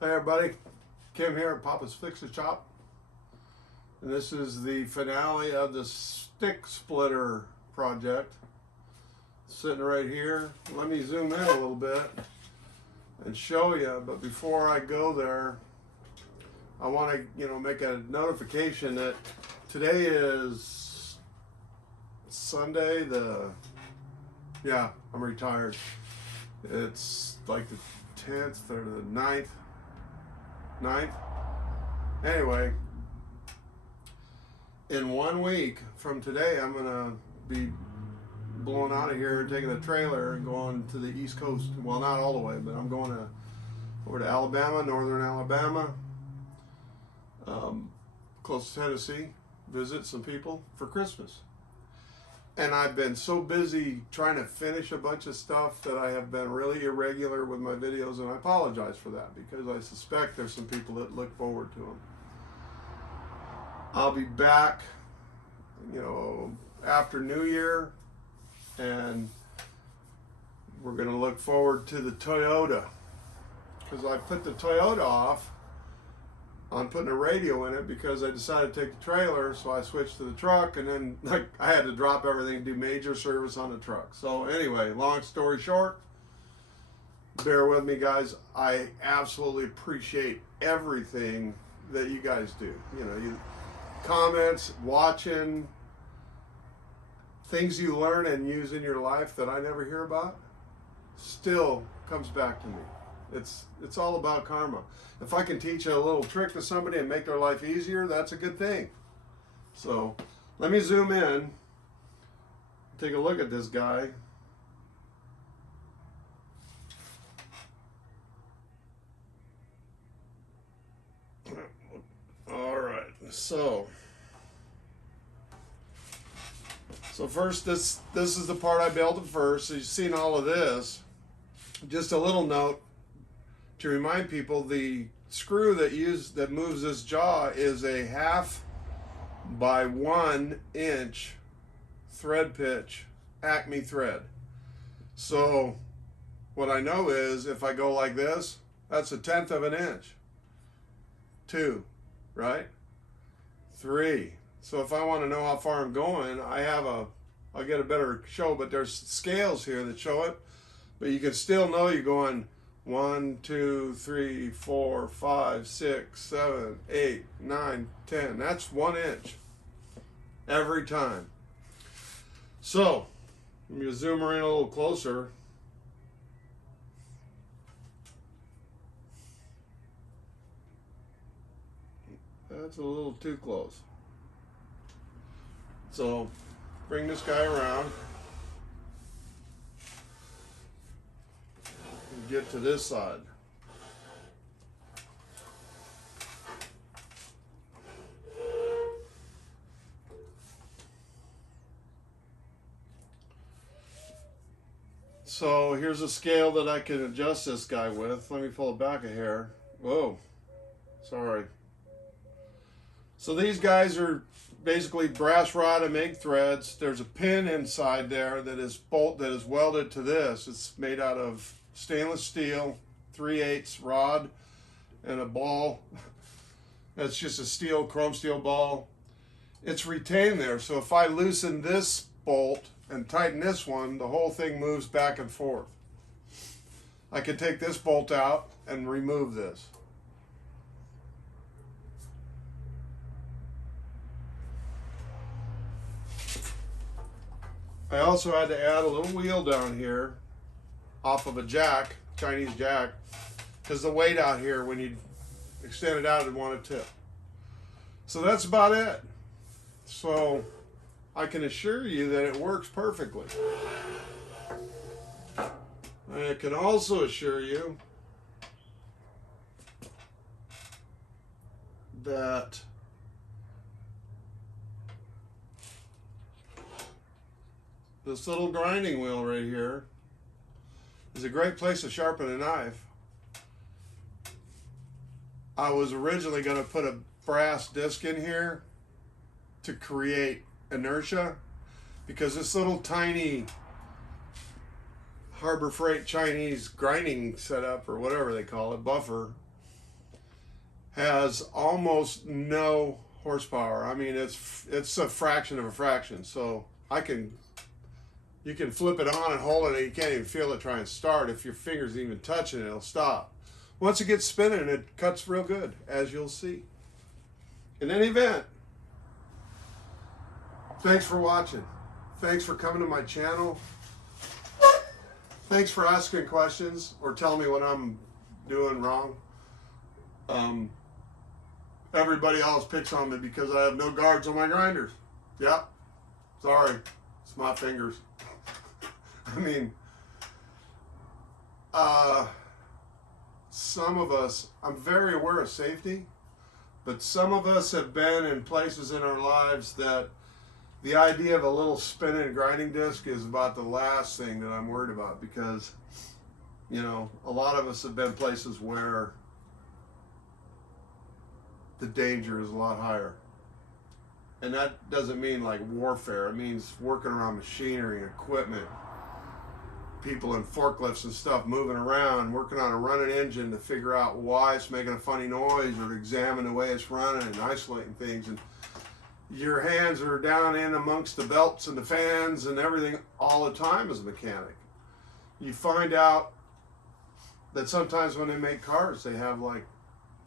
Hey everybody, Kim here at Papa's Fix-A Shop, and this is the finale of the stick splitter project. Sitting right here. Let me zoom in a little bit and show you, but before I go there, I want to make a notification that today is Sunday. I'm retired. It's like the 10th or the 9th. Anyway, in 1 week from today, I'm gonna be blowing out of here, taking the trailer and going to the East Coast. Well, not all the way, but I'm going over to Alabama, northern Alabama, close to Tennessee, visit some people for Christmas. And I've been so busy trying to finish a bunch of stuff that I have been really irregular with my videos, and I apologize for that because I suspect there's some people that look forward to them. I'll be back, after New Year, and we're going to look forward to the Toyota, because I put the Toyota off on putting a radio in it because I decided to take the trailer, so I switched to the truck, and then I had to drop everything and do major service on the truck. So anyway, long story short, bear with me guys. I absolutely appreciate everything that you guys do. You comments, watching, things you learn and use in your life that I never hear about, still comes back to me. It's all about karma. If I can teach a little trick to somebody and make their life easier, that's a good thing. So let me zoom in, take a look at this guy. All right, so first, this is the part I built first. So you've seen all of this. Just a little note to remind people: the screw that moves this jaw is a 1/2 by 1 inch thread pitch Acme thread. So what I know is if I go like this, that's 1/10 of an inch. 2, right? 3. So if I want to know how far I'm going, I'll get a better show, but there's scales here that show it. But you can still know you're going 1, 2, 3, 4, 5, 6, 7, 8, 9, 10. That's 1 inch every time. So let me zoom her in a little closer. That's a little too close. So bring this guy around and get to this side. So here's a scale that I can adjust this guy with. Let me pull it back a hair. Whoa, sorry. So these guys are basically brass rod and MIG threads. There's a pin inside there that is welded to this. It's made out of stainless steel, 3/8 rod, and a ball. That's just a chrome steel ball. It's retained there, so if I loosen this bolt and tighten this one, the whole thing moves back and forth. I can take this bolt out and remove this. I also had to add a little wheel down here off of a jack, Chinese jack, because the weight out here, when you extend it out, it'd want to tip. So that's about it. So I can assure you that it works perfectly. I can also assure you that this little grinding wheel right here is a great place to sharpen a knife. I was originally going to put a brass disc in here to create inertia, because this little tiny Harbor Freight Chinese grinding setup, or whatever they call it, buffer, has almost no horsepower. I mean, it's a fraction of a fraction. So you can flip it on and hold it, and you can't even feel it try and start. If your fingers even touching it, it'll stop. Once it gets spinning, it cuts real good, as you'll see. In any event, thanks for watching. Thanks for coming to my channel. Thanks for asking questions or telling me what I'm doing wrong. Everybody else picks on me because I have no guards on my grinders. Yep. Sorry. It's my fingers. I mean, some of us, I'm very aware of safety, but some of us have been in places in our lives that the idea of a little spinning grinding disc is about the last thing that I'm worried about, because, you know, a lot of us have been places where the danger is a lot higher. And that doesn't mean like warfare. It means working around machinery and equipment, people in forklifts and stuff moving around, working on a running engine to figure out why it's making a funny noise, or to examine the way it's running and isolating things. And your hands are down in amongst the belts and the fans and everything all the time as a mechanic. You find out that sometimes when they make cars, they have like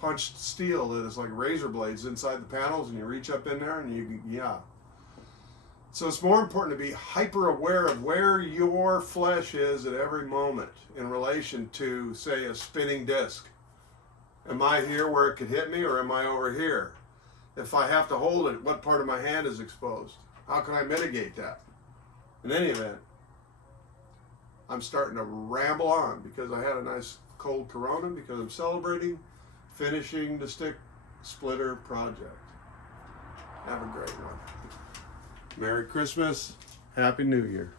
punched steel that is like razor blades inside the panels, and you reach up in there and yeah. So it's more important to be hyper aware of where your flesh is at every moment in relation to, say, a spinning disc. Am I here where it could hit me, or am I over here? If I have to hold it, what part of my hand is exposed? How can I mitigate that? In any event, I'm starting to ramble on because I had a nice cold Corona, because I'm celebrating finishing the stick splitter project. Have a great one. Merry Christmas. Happy New Year.